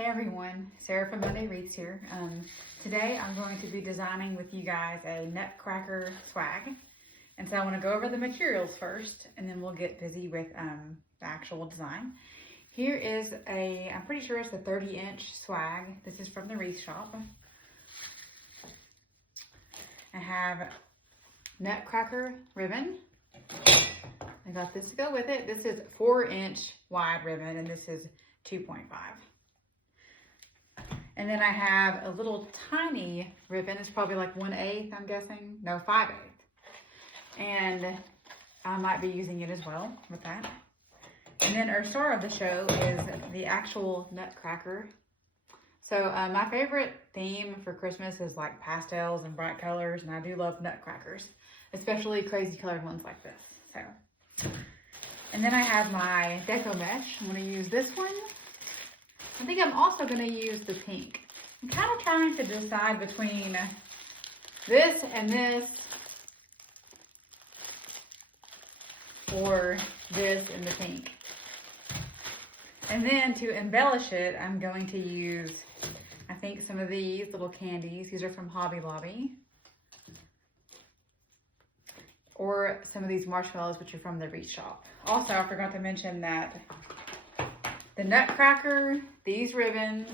Hey everyone, Sarah from Monday Wreaths here. Today I'm going to be designing with you guys a Nutcracker swag. And so I want to go over the materials first and then we'll get busy with the actual design. Here is I'm pretty sure it's a 30-inch swag. This is from the wreath shop. I have Nutcracker ribbon. I got this to go with it. This is 4-inch wide ribbon and this is 2.5. And then I have a little tiny ribbon. It's probably like 1/8, I'm guessing. No, 5/8. And I might be using it as well with that. And then our star of the show is the actual Nutcracker. So my favorite theme for Christmas is like pastels and bright colors. And I do love nutcrackers, especially crazy colored ones like this. And then I have my deco mesh. I'm going to use this one. I think I'm also going to use the pink. I'm kind of trying to decide between this and this, or this and the pink. And then to embellish it, I'm going to use, I think, some of these little candies. These are from Hobby Lobby. Or some of these marshmallows, which are from the wreath shop. Also, I forgot to mention that the Nutcracker, these ribbons,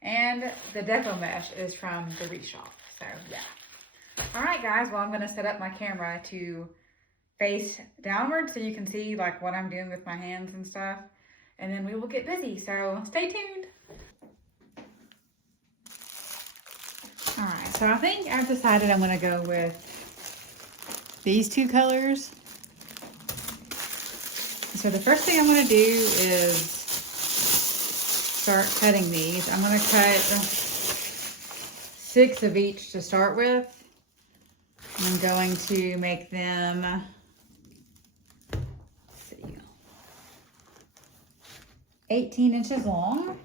and the deco mesh is from the wreath shop. So, yeah. All right, guys. Well, I'm going to set up my camera to face downward so you can see like what I'm doing with my hands and stuff. And then we will get busy. So, stay tuned. All right. So, I think I've decided I'm going to go with these two colors. So the first thing I'm going to do is start cutting these. I'm going to cut 6 of each to start with. I'm going to make them, let's see, 18 inches long.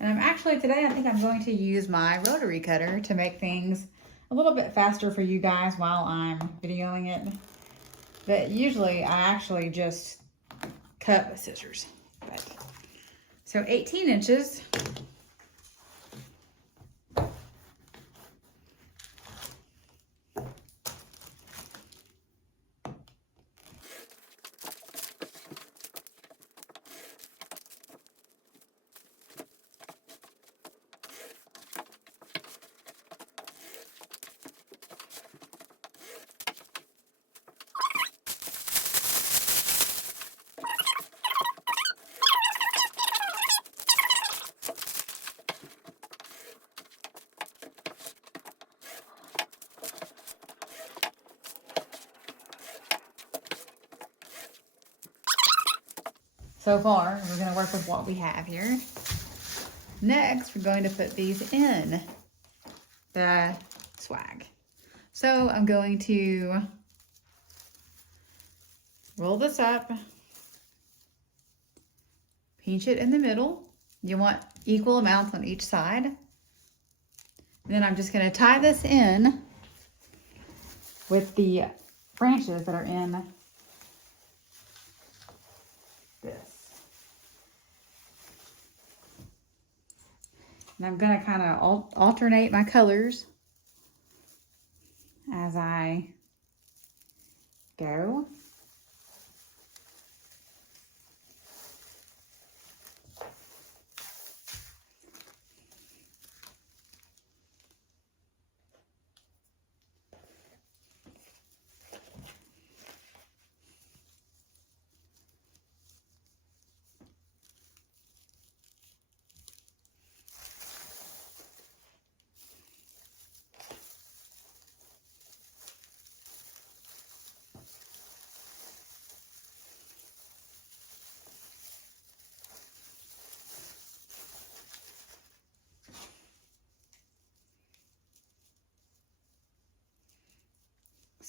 And I'm actually, today I think I'm going to use my rotary cutter to make things a little bit faster for you guys while I'm videoing it. But usually I actually just cut with scissors. So 18 inches. So far, we're going to work with what we have here. Next, we're going to put these in the swag. So I'm going to roll this up, pinch it in the middle. You want equal amounts on each side. And then I'm just going to tie this in with the branches that are in this. And I'm going to kind of alternate my colors as I go.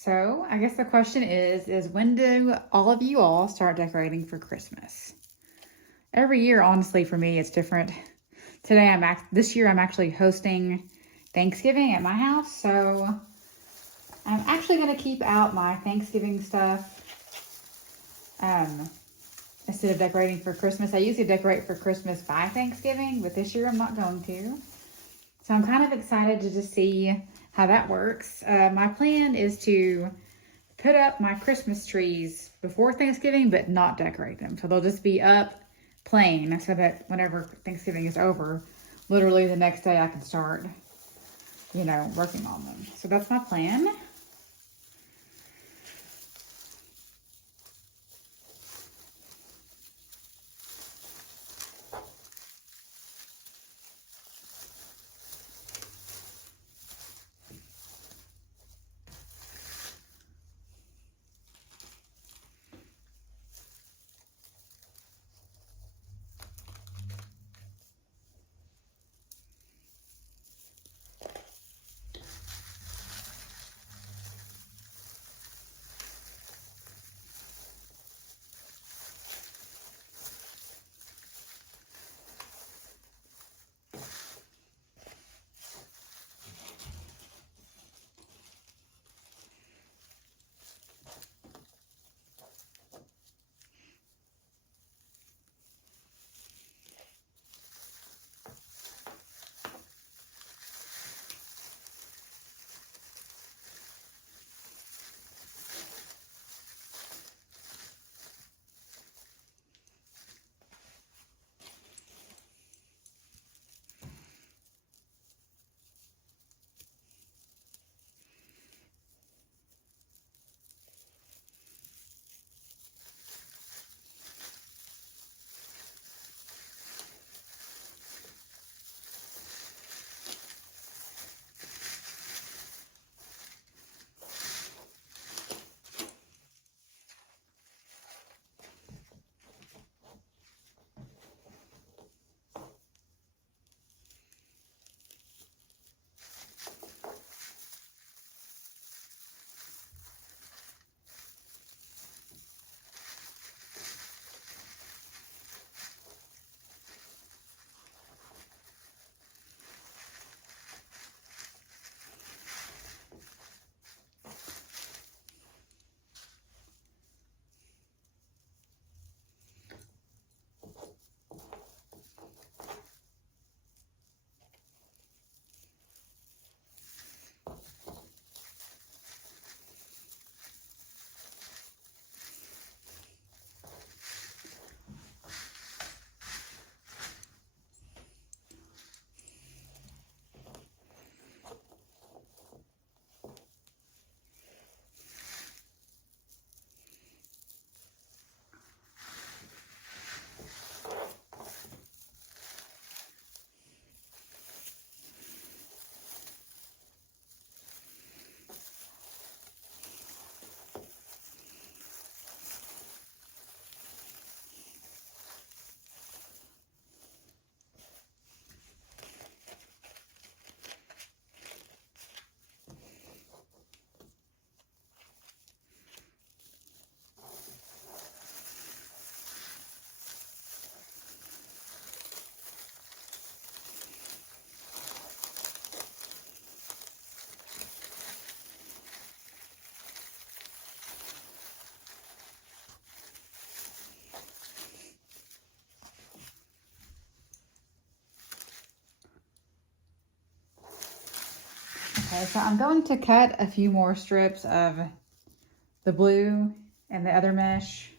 So I guess the question is when do all of you all start decorating for Christmas? Every year, honestly, for me, it's different. This year I'm actually hosting Thanksgiving at my house. So I'm actually going to keep out my Thanksgiving stuff instead of decorating for Christmas. I usually decorate for Christmas by Thanksgiving, but this year I'm not going to. So I'm kind of excited to just see how that works. My plan is to put up my Christmas trees before Thanksgiving, but not decorate them. So they'll just be up plain so that whenever Thanksgiving is over, literally the next day I can start, you know, working on them. So that's my plan. Okay, so I'm going to cut a few more strips of the blue and the other mesh.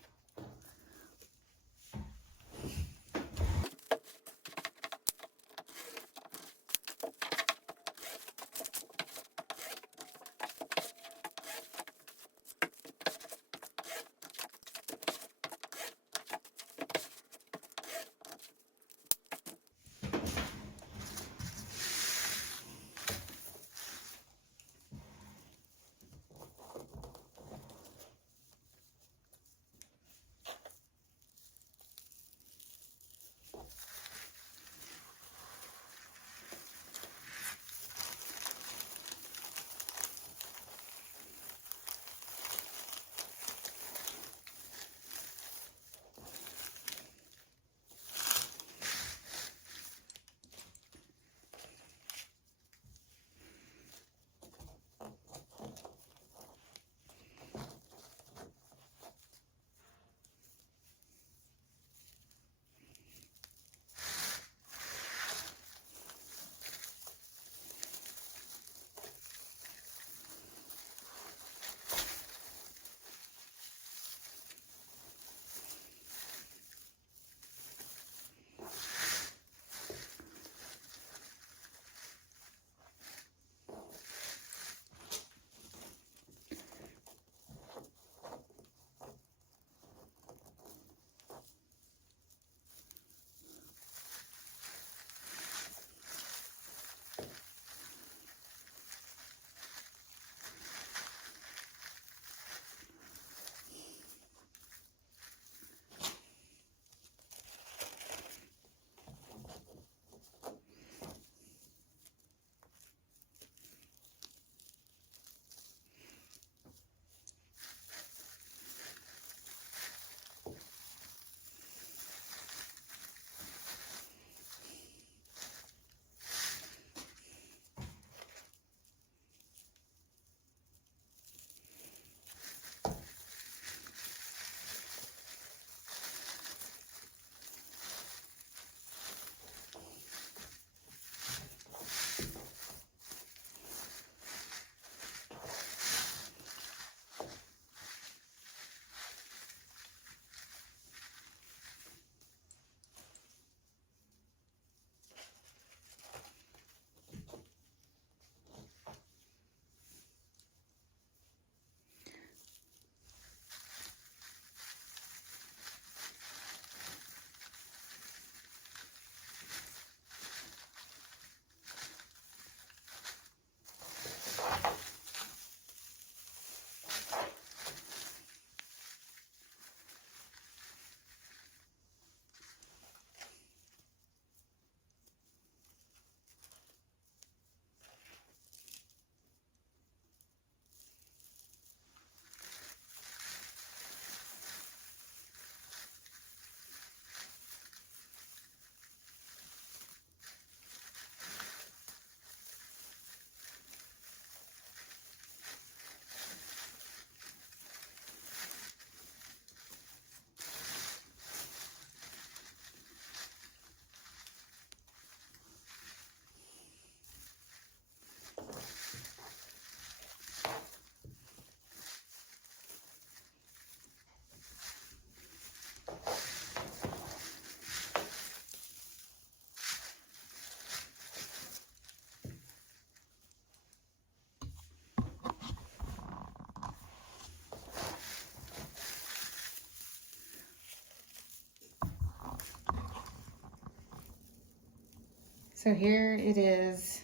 So here it is.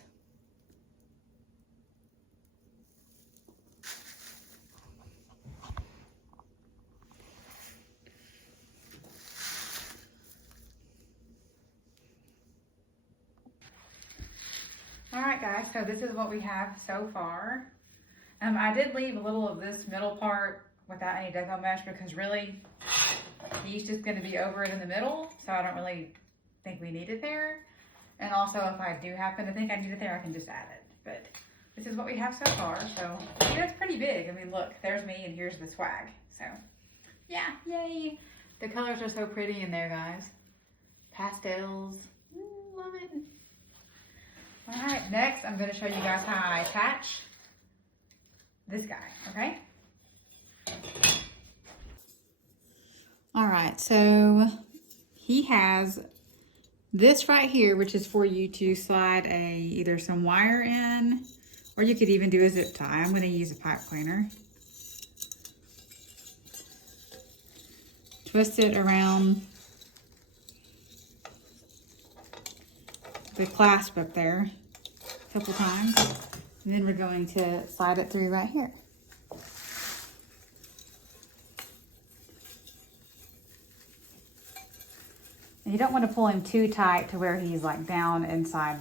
All right, guys, so this is what we have so far. I did leave a little of this middle part without any deco mesh because really he's just going to be over it in the middle, so I don't really think we need it there. And also, if I do happen to think I need it there, I can just add it. But this is what we have so far. So see, that's pretty big. I mean, look, there's me and here's the swag. So yeah, yay. The colors are so pretty in there, guys. Pastels. Love it. All right, next I'm going to show you guys how I attach this guy, okay? All right, so he has this right here, which is for you to slide either some wire in, or you could even do a zip tie. I'm going to use a pipe cleaner. Twist it around the clasp up there a couple times, and then we're going to slide it through right here. And you don't want to pull him too tight to where he's like down inside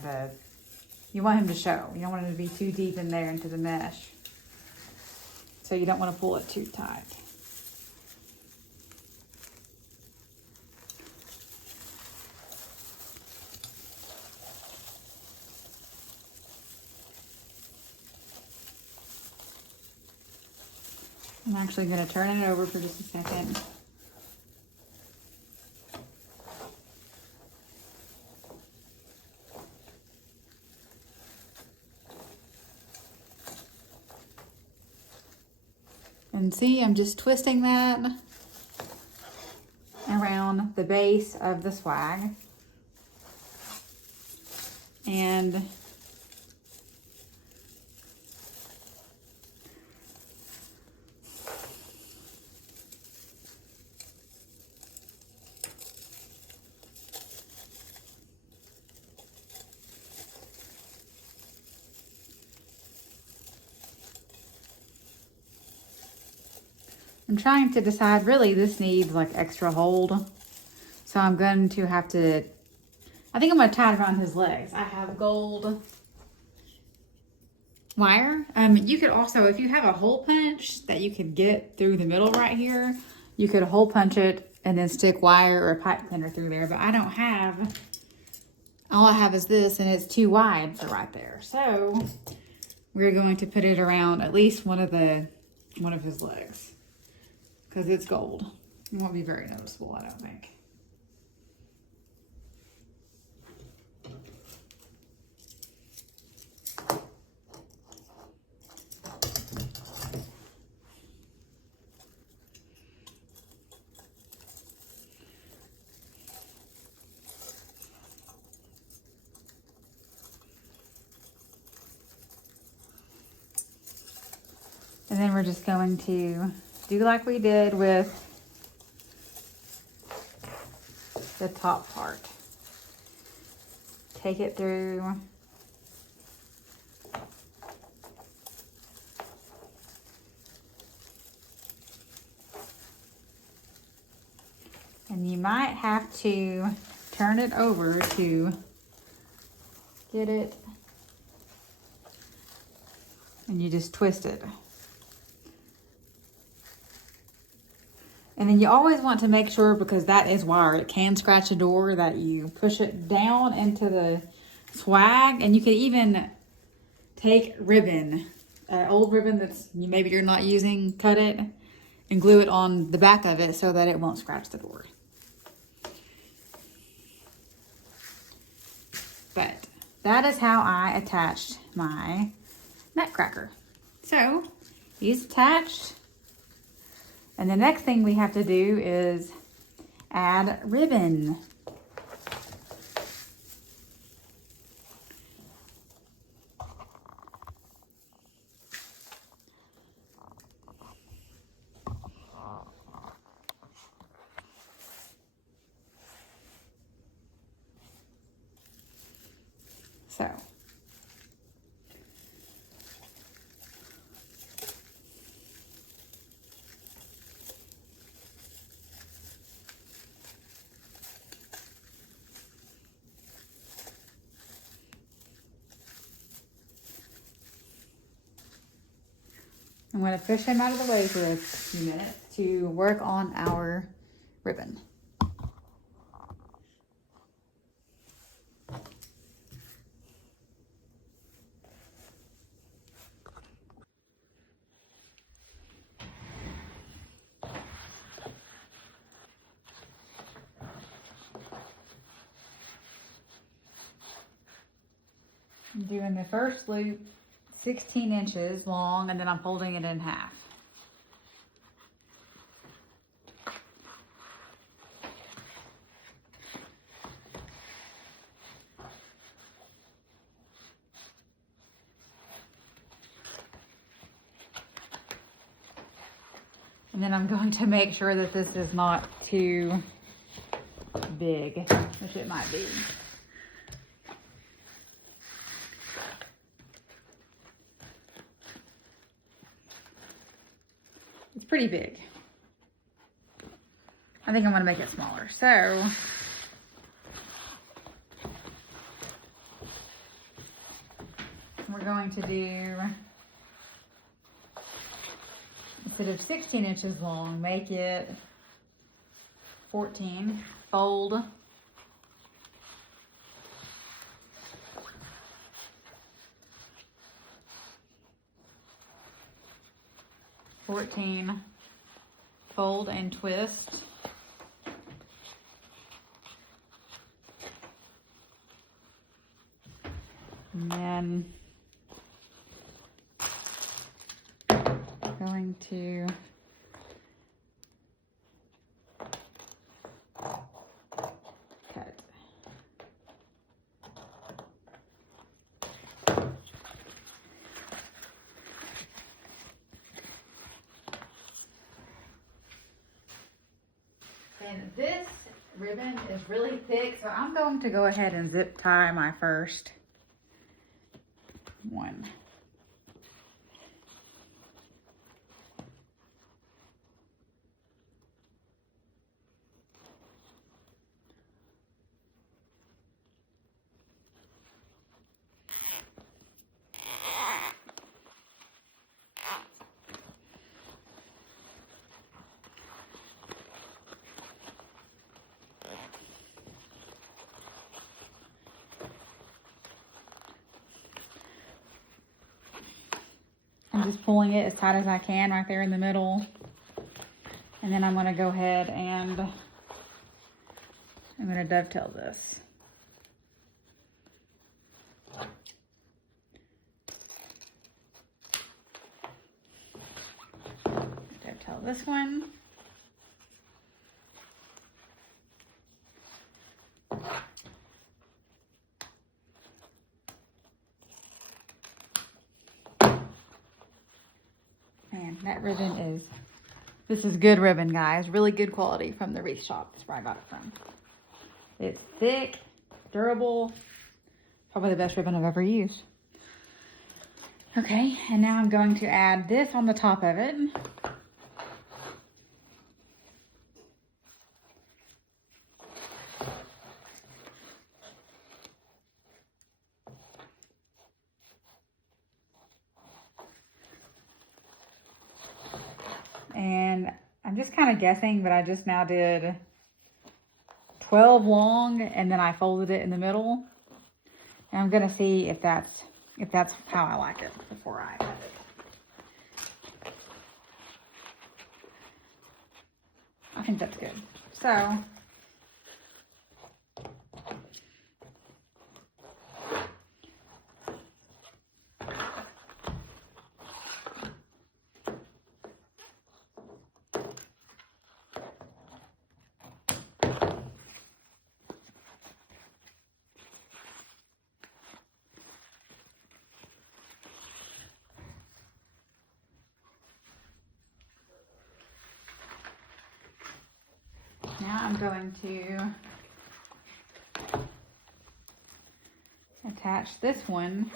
you want him to show. You don't want him to be too deep in there into the mesh. So you don't want to pull it too tight. I'm actually going to turn it over for just a second. And see, I'm just twisting that around the base of the swag. And I'm trying to decide, really this needs like extra hold. So I'm going to have to, I think I'm going to tie it around his legs. I have gold wire. You could also, if you have a hole punch that you could get through the middle right here, you could hole punch it and then stick wire or a pipe cleaner through there. But I don't have, all I have is this, and it's too wide for right there. So we're going to put it around at least one of his legs, because it's gold. It won't be very noticeable, I don't think. And then we're just going to do like we did with the top part. Take it through. And you might have to turn it over to get it. And you just twist it. And then you always want to make sure, because that is wire, it can scratch a door, that you push it down into the swag. And you could even take ribbon, old ribbon that's maybe you're not using, cut it and glue it on the back of it so that it won't scratch the door. But that is how I attached my Nutcracker. So he's attached. And the next thing we have to do is add ribbon. So. I'm going to fish him out of the way for a few minutes to work on our ribbon. I'm doing the first loop 16 inches long, and then I'm folding it in half. And then I'm going to make sure that this is not too big, which it might be. It's pretty big. I think I'm going to make it smaller. So we're going to do, instead of 16 inches long, make it 14, fold, fold and twist. And then going to cut. And this ribbon is really thick, so I'm going to go ahead and zip tie my first one. I'm just pulling it as tight as I can right there in the middle. And then I'm going to go ahead and I'm going to dovetail this. Dovetail this one. Man, that ribbon this is good ribbon, guys. Really good quality from the wreath shop. That's where I got it from. It's thick, durable, probably the best ribbon I've ever used. Okay, and now I'm going to add this on the top of it. And I'm just kind of guessing, but I just now did 12 long and then I folded it in the middle. And I'm going to see if that's how I like it before I cut it. I think that's good. So now I'm going to attach this one.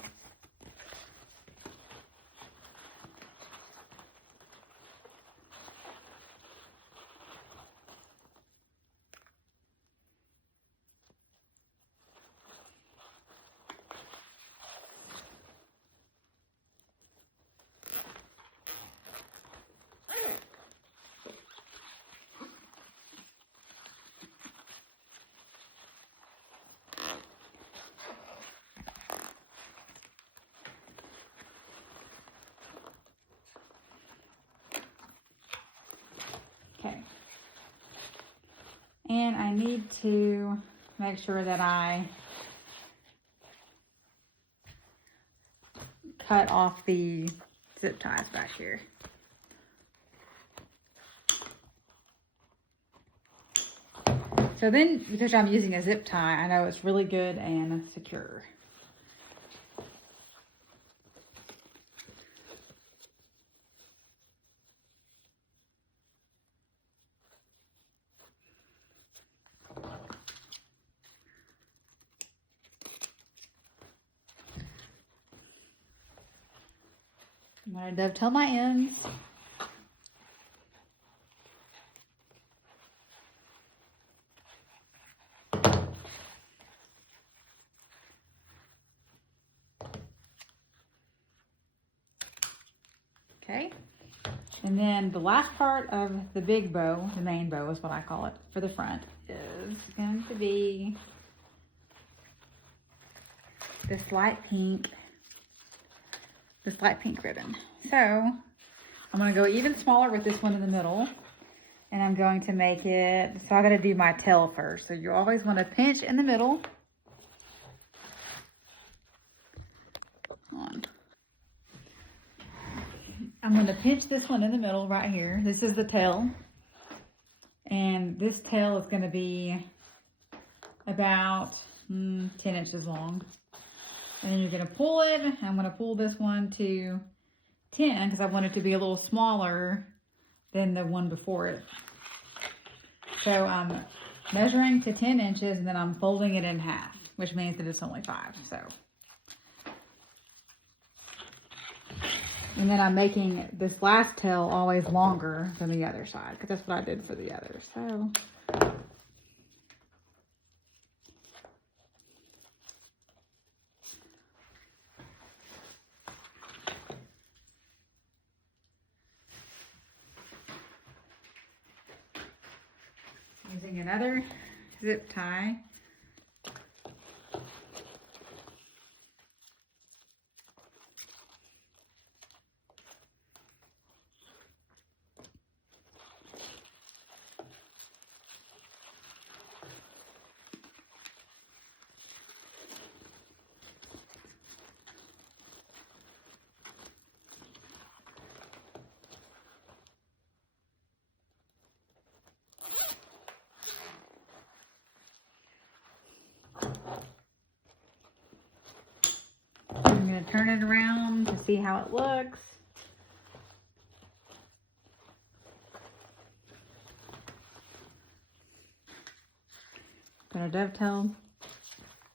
Okay. And I need to make sure that I cut off the zip ties back here. So then, because I'm using a zip tie, I know it's really good and secure. I'm going to dovetail my ends. Okay. And then the last part of the big bow, the main bow is what I call it for the front, is going to be this light pink ribbon. So I'm going to go even smaller with this one in the middle, and I'm going to make it, so I got to do my tail first. So you always want to pinch in the middle. On. I'm going to pinch this one in the middle right here. This is the tail, and this tail is going to be about 10 inches long. And then you're going to pull it. I'm going to pull this one to 10 because I want it to be a little smaller than the one before it. So I'm measuring to 10 inches and then I'm folding it in half, which means that it's only 5. So, and then I'm making this last tail always longer than the other side because that's what I did for the other. So. Using another zip tie. I'm going to turn it around to see how it looks. Gonna dovetail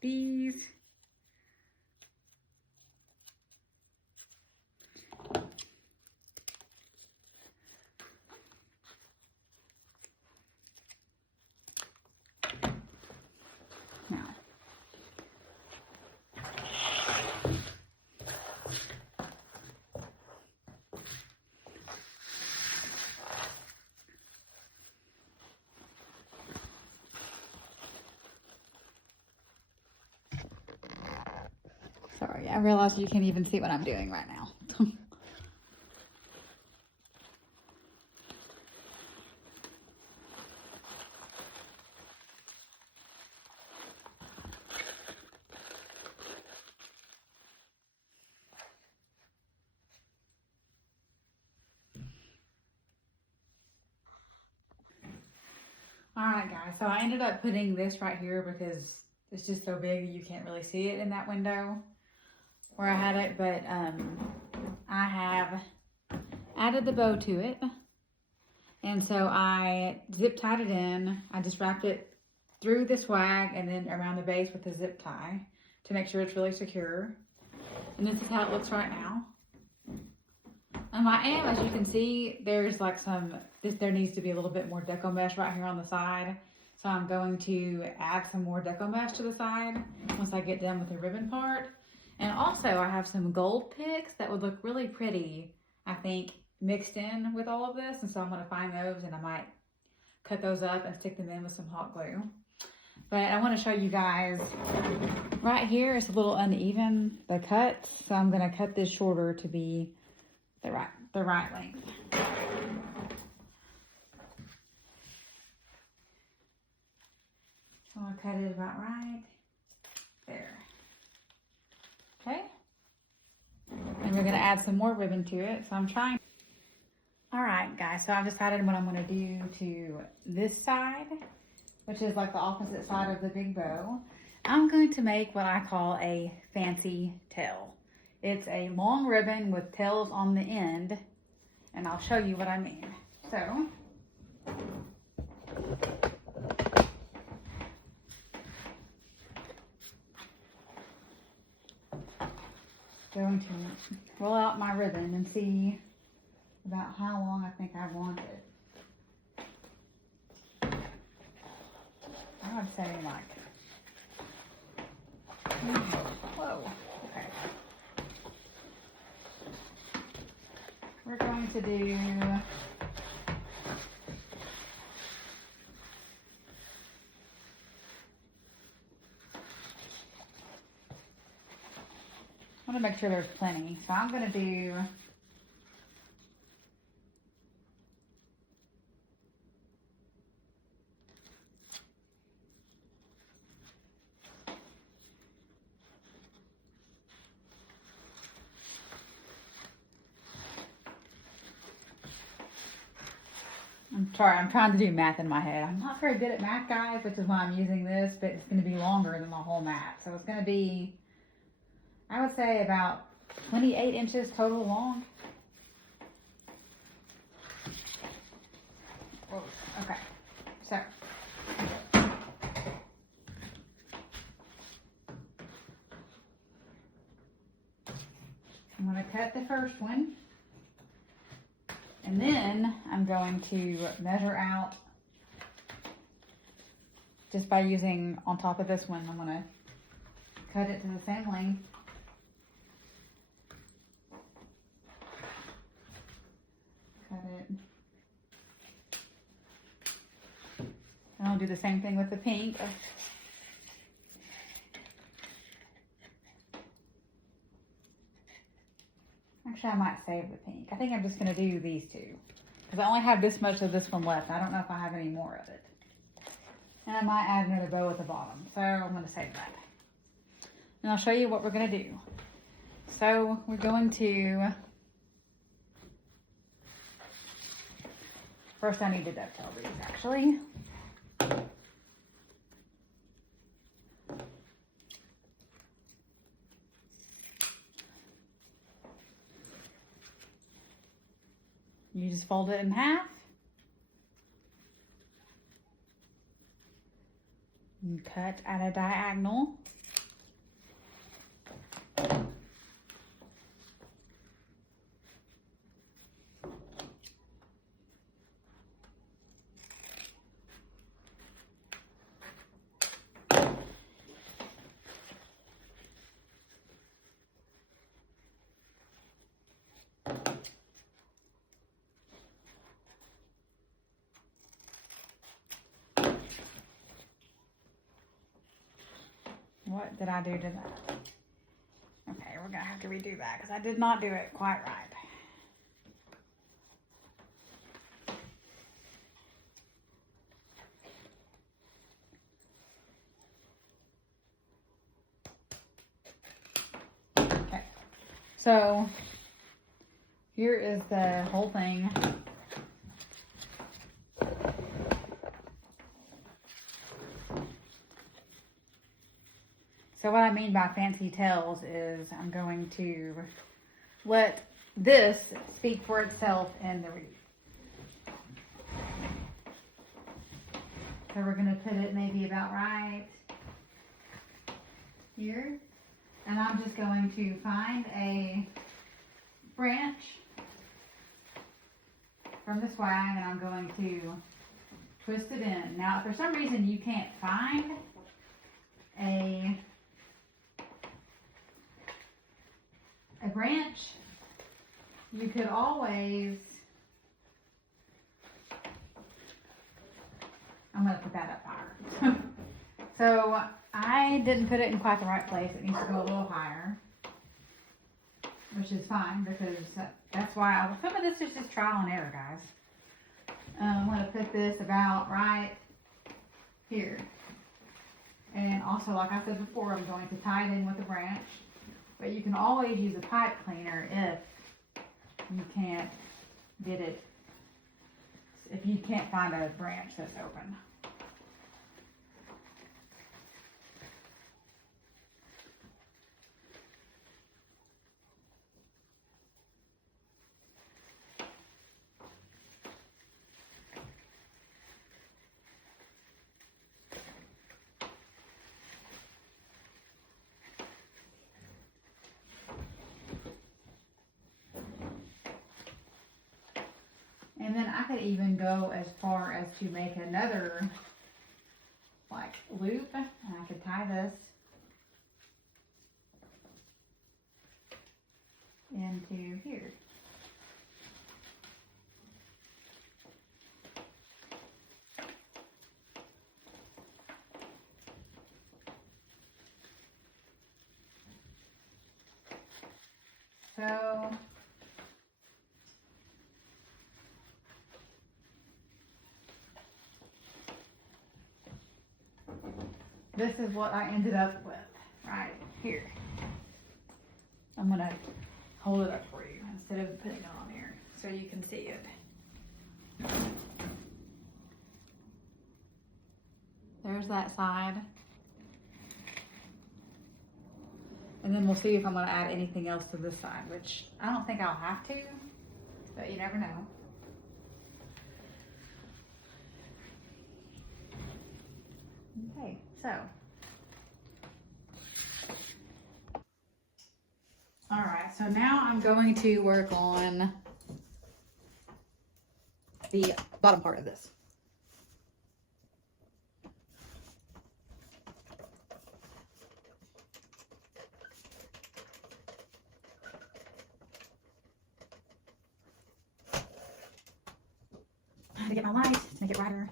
these. Now, sorry, I realize you can't even see what I'm doing right now. Alright guys, so I ended up putting this right here because it's just so big you can't really see it in that window where I had it, but I have added the bow to it, and so I zip tied it in. I just wrapped it through the swag and then around the base with a zip tie to to make sure it's really secure. And this is how it looks right now. I am, as you can see, there's like there needs to be a little bit more deco mesh right here on the side. So I'm going to add some more deco mesh to the side once I get done with the ribbon part. And also I have some gold picks that would look really pretty, I think, mixed in with all of this. And so I'm gonna find those and I might cut those up and stick them in with some hot glue. But I want to show you guys, right here it's a little uneven, the cuts. So I'm gonna cut this shorter to be the right length. So I'll cut it about right there. Okay. And we're gonna add some more ribbon to it. So I'm trying. All right, guys, so I've decided what I'm gonna do to this side, which is like the opposite side of the big bow. I'm going to make what I call a fancy tail. It's a long ribbon with tails on the end, and I'll show you what I mean. So, going to roll out my ribbon and see about how long I think I want it. I would say like, whoa, okay. We're going to do, I want to make sure there's plenty. So I'm going to do, I'm sorry, I'm trying to do math in my head. I'm not very good at math, guys, which is why I'm using this, but it's going to be longer than the whole mat. So it's going to be, I would say, about 28 inches total long. Whoa, okay, so. I'm going to cut the first one. And then I'm going to measure out, just by using on top of this one, I'm going to cut it to the same length. Cut it. And I'll do the same thing with the pink. Actually, I might save the pink. I think I'm just going to do these two, because I only have this much of this one left. I don't know if I have any more of it. And I might add another bow at the bottom. So I'm going to save that. And I'll show you what we're going to do. So we're going to, first I need to dovetail these actually. You just fold it in half and cut at a diagonal. What did I do to that? Okay, we're gonna have to redo that because I did not do it quite right. Okay, so here is the whole thing. So what I mean by fancy tails is I'm going to let this speak for itself in the wreath. So we're going to put it maybe about right here. And I'm just going to find a branch from the swag and I'm going to twist it in. Now, if for some reason you can't find a branch, you could always, I'm going to put that up higher. So I didn't put it in quite the right place. It needs to go a little higher, which is fine because that's why some of this is just trial and error, guys. I'm going to put this about right here. And also, like I said before, I'm going to tie it in with a branch. But you can always use a pipe cleaner if you can't get it, if you can't find a branch that's open. And then I could even go as far as to make another like loop, and I could tie this into here. So this is what I ended up with right here. I'm going to hold it up for you instead of putting it on here so you can see it. There's that side. And then we'll see if I'm going to add anything else to this side, which I don't think I'll have to, but you never know. Okay, so. All right, so now I'm going to work on the bottom part of this. I had to get my light to make it brighter. I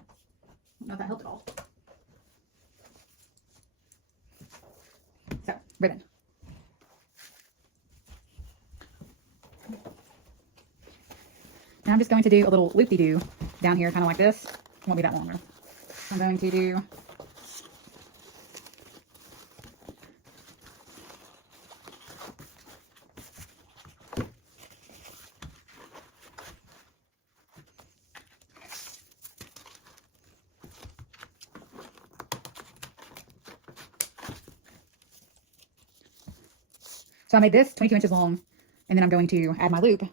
don't know if that helped at all. So, ribbon. Now I'm just going to do a little loop-de-doo down here, kind of like this. It won't be that longer. I'm going to do so I made this 22 inches long, and then I'm going to add my loop.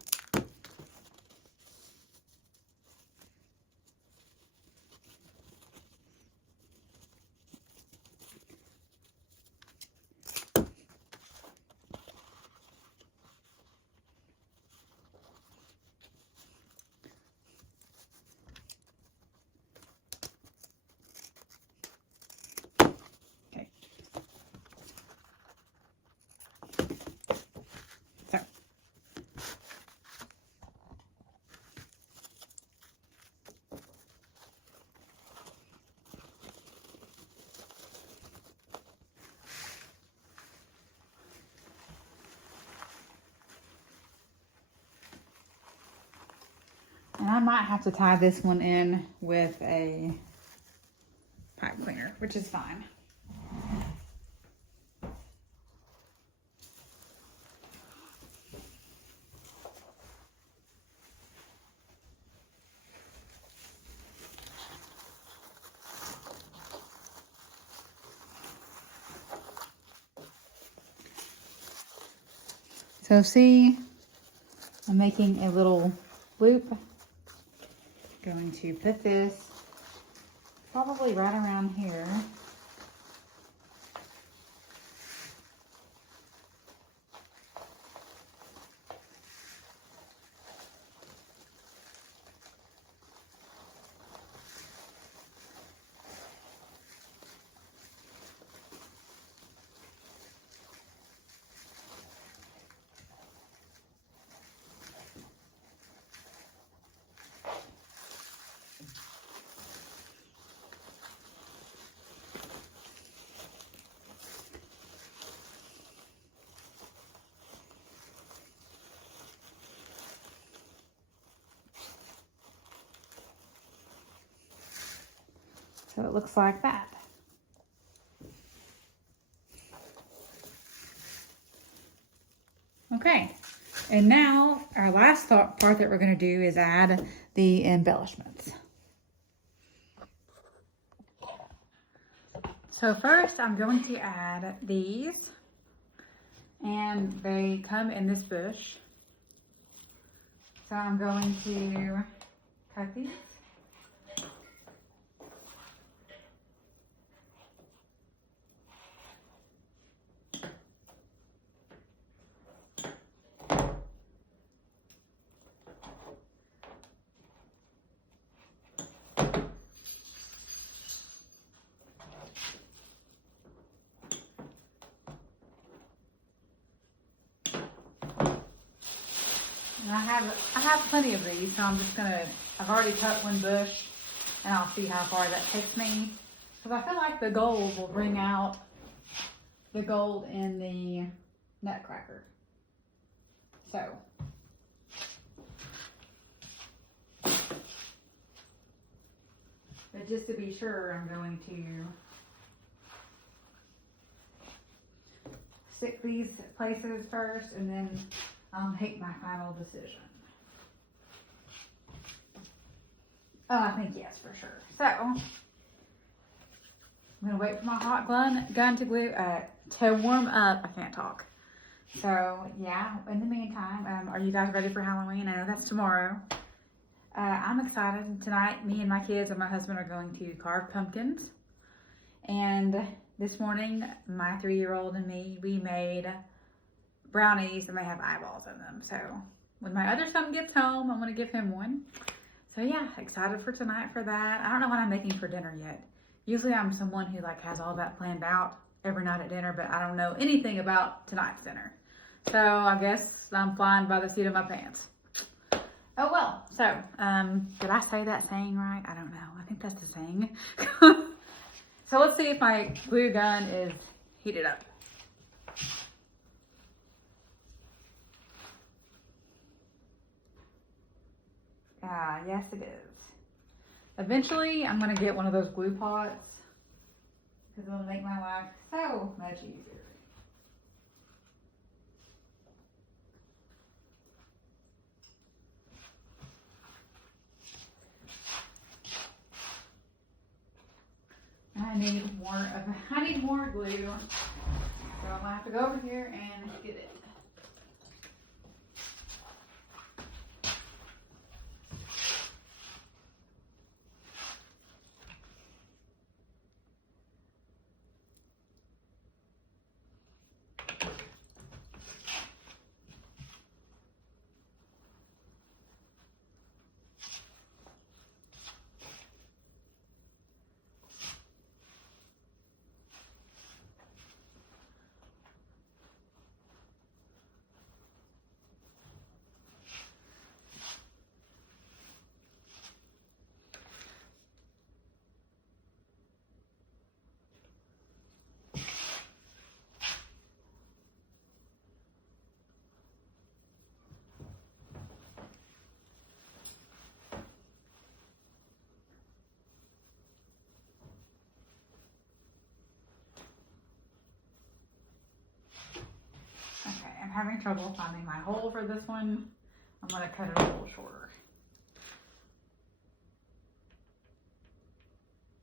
And I might have to tie this one in with a pipe cleaner, which is fine. So see, I'm making a little loop. Going to put this probably right around here. So it looks like that. Okay, and now our last part that we're going to do is add the embellishments. So first I'm going to add these, and they come in this bush. So I'm going to cut these. And I have plenty of these, so I'm just gonna, I've already cut one bush, and I'll see how far that takes me. Because I feel like the gold will bring out the gold in the Nutcracker. So. But just to be sure, I'm going to stick these places first, and then I'll make my final decision. Oh, I think yes, for sure. So, I'm gonna wait for my hot gun to glue, to warm up. I can't talk. So, yeah, in the meantime, are you guys ready for Halloween? I know that's tomorrow. I'm excited. Tonight, me and my kids and my husband are going to carve pumpkins. And this morning, my 3-year-old and me, we made brownies, and they have eyeballs in them. So when my other son gets home, I'm going to give him one. So yeah, excited for tonight for that. I don't know what I'm making for dinner yet. Usually I'm someone who like has all that planned out every night at dinner, but I don't know anything about tonight's dinner. So I guess I'm flying by the seat of my pants. Oh well, so did I say that saying right? I don't know. I think that's the saying. So let's see if my glue gun is heated up. Yes it is. Eventually I'm going to get one of those glue pots because it'll make my life so much easier. I need more glue, so I'm gonna have to go over here and get it. I'm having trouble finding my hole for this one. I'm going to cut it a little shorter.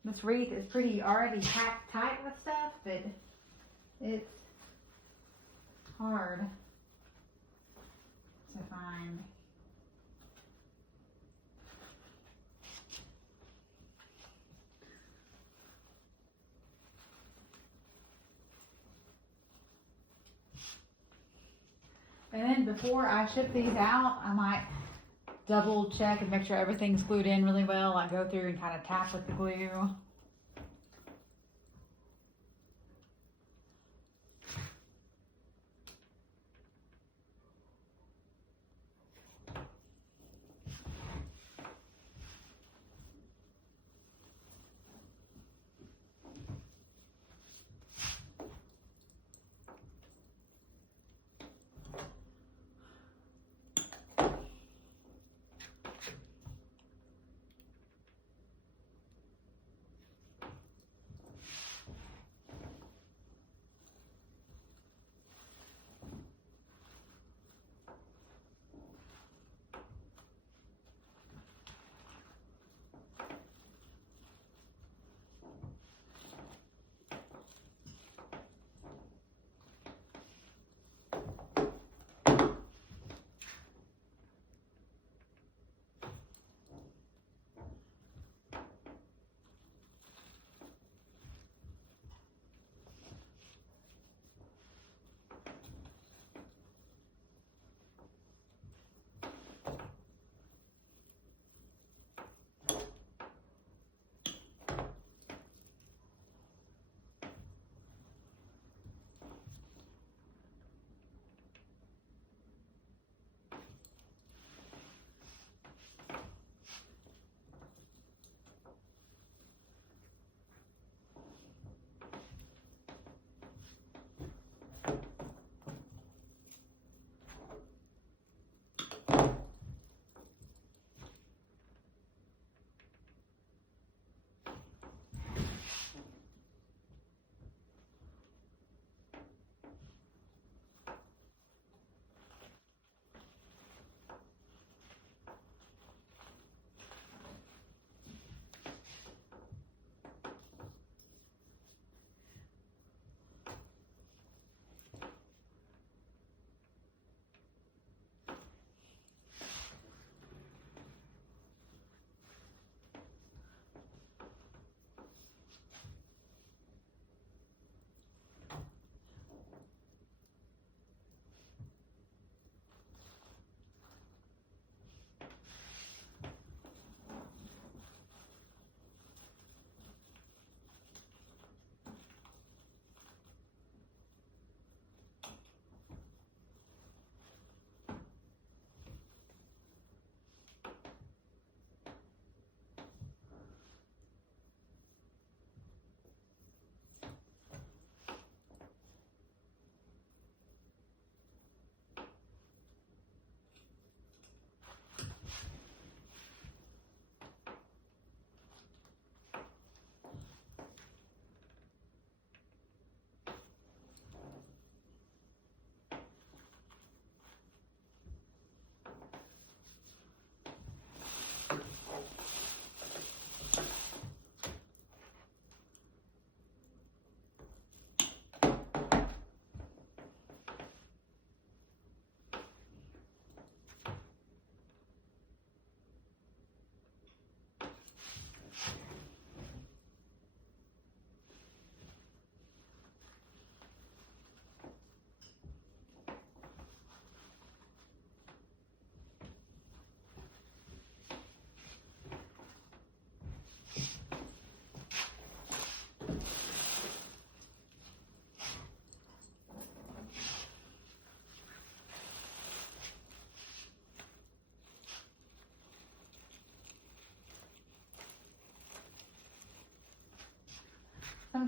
This wreath is pretty already packed tight with stuff, but it's hard to find. And then before I ship these out, I might double check and make sure everything's glued in really well. I go through and kind of tap with the glue.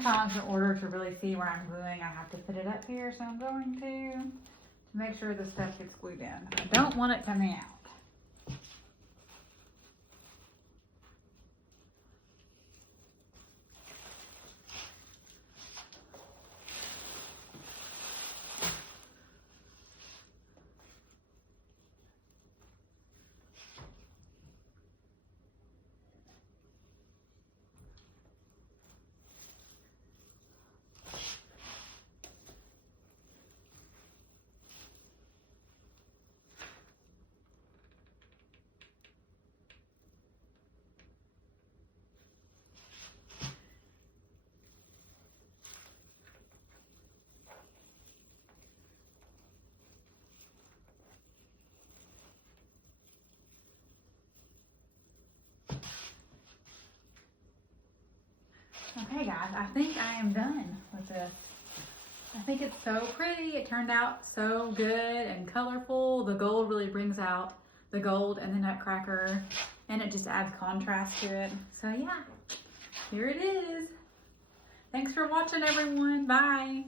sometimes in order to really see where I'm gluing, I have to put it up here. So I'm going to make sure the stuff gets glued in. I don't want it coming out. Okay guys, I think I am done with this. I think it's so pretty. It turned out so good and colorful. The gold really brings out the gold and the Nutcracker, and it just adds contrast to it. So yeah, here it is. Thanks for watching everyone. Bye.